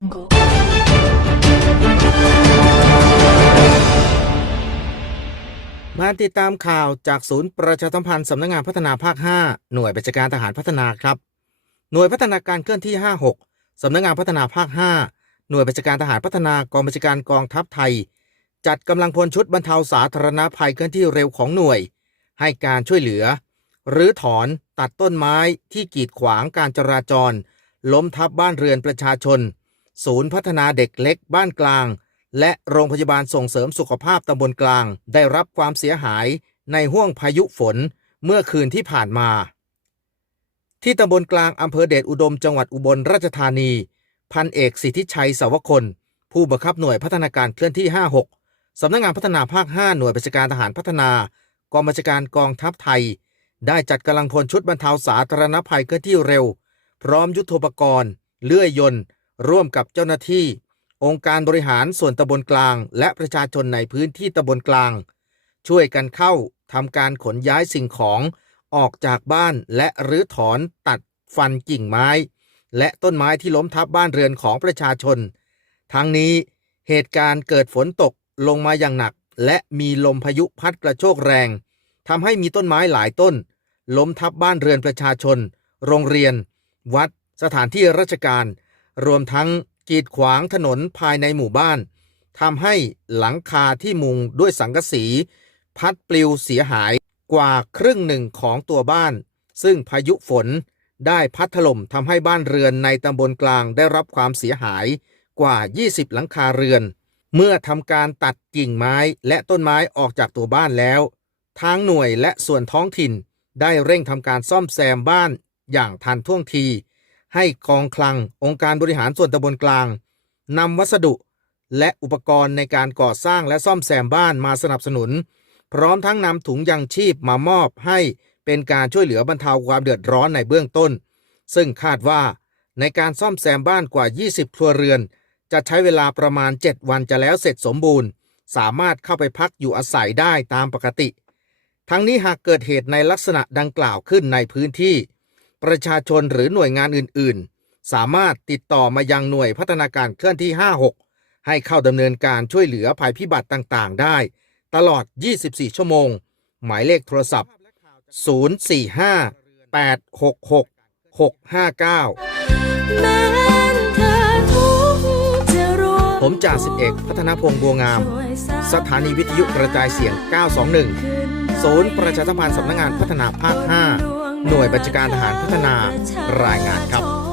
มาติดตามข่าวจากศูนย์ประชาสัมพันธ์สำนักงานพัฒนาภาค 5 หน่วยบัญชาการทหารพัฒนาครับ หน่วยพัฒนาการเคลื่อนที่ 56 สำนักงานพัฒนาภาค 5 หน่วยบัญชาการทหารพัฒนากองบัญชาการกองทัพไทย จัดกำลังพลชุดบรรเทาสาธารณภัยเคลื่อนที่เร็วของหน่วย ให้การช่วยเหลือ หรือถอนตัดต้นไม้ที่กีดขวางการจราจร ล้มทับบ้านเรือนประชาชน ศูนย์พัฒนาเด็กเล็กบ้านกลาง และโรงพยาบาลส่งเสริมสุขภาพตำบลกลาง ได้รับความเสียหายในห้วงพายุฝนเมื่อคืนที่ผ่านมา ที่ตำบลกลางอำเภอเดชอุดมจังหวัดอุบลราชธานี พันเอกสิทธิชัยสาวคน ผู้บังคับหน่วยพัฒนาการเคลื่อนที่ 56 สำนักงานพัฒนาภาค 5 หน่วยบัญชาการทหารพัฒนากองบัญชาการกองทัพไทย ได้จัดกำลังพลชุดบรรเทาสาธารณภัยเคลื่อนที่เร็ว พร้อมยุทโธปกรณ์ เลื่อยยนต์ ร่วมกับเจ้าหน้าที่ องค์การบริหารส่วนตำบลกลาง และประชาชนในพื้นที่ตำบลกลาง ช่วยกันเข้าทำการขนย้ายสิ่งของออกจากบ้านและรื้อถอนตัดฟันกิ่งไม้ และต้นไม้ที่ล้มทับบ้านเรือนของประชาชน ทั้งนี้เหตุการณ์เกิดฝนตกลงมาอย่างหนัก และมีลมพายุพัดกระโชกแรงทำให้มีต้นไม้หลายต้น ล้มทับบ้านเรือนประชาชน โรงเรียน วัด สถานที่ราชการ รวมทั้งกีดขวางถนนภายในหมู่บ้านทำให้หลังคาที่มุงด้วยสังกะสี พัดปลิวเสียหายกว่าครึ่งหนึ่งของตัวบ้าน ซึ่งพายุฝนได้พัดถล่มทำให้บ้านเรือนในตำบลกลางได้รับความเสียหายกว่า 20 หลังคาเรือน เมื่อทำการตัดกิ่งไม้และต้นไม้ออกจากตัวบ้านแล้ว ทางหน่วยและส่วนท้องถิ่นได้เร่งทำการซ่อมแซมบ้านอย่างทันท่วงที ให้กองคลัง องค์การบริหารส่วนตำบลกลางนำวัสดุ และอุปกรณ์ในการก่อสร้างและซ่อมแซมบ้านมาสนับสนุน พร้อมทั้งนำถุงยังชีพมามอบให้เป็นการช่วยเหลือบรรเทาความเดือดร้อนในเบื้องต้น ซึ่งคาดว่าในการซ่อมแซมบ้านกว่า 20 ครัวเรือน จะใช้เวลาประมาณ 7 วันจะแล้วเสร็จสมบูรณ์ สามารถเข้าไปพักอยู่อาศัยได้ตามปกติ ทั้งนี้หากเกิดเหตุในลักษณะดังกล่าวขึ้นในพื้นที่ ประชาชนหรือหน่วยงานอื่นๆ สามารถติดต่อมายังหน่วยพัฒนาการเคลื่อนที่ 56 ให้เข้าดำเนินการช่วยเหลือภัยพิบัติต่างๆ ได้ ตลอด 24 ชั่วโมง หมายเลขโทรศัพท์ 045 866 659แม้นเธอทุกข์จะร่วผมจ่าสิบเอกพัฒนพงษ์บัวงามช่วยสถานีวิทยุกระจายเสียง 921 ศูนย์ประชาสัมพันธ์สำนักงานพัฒนาภาค 5 หน่วยบัญชาการทหารพัฒนารายงานครับ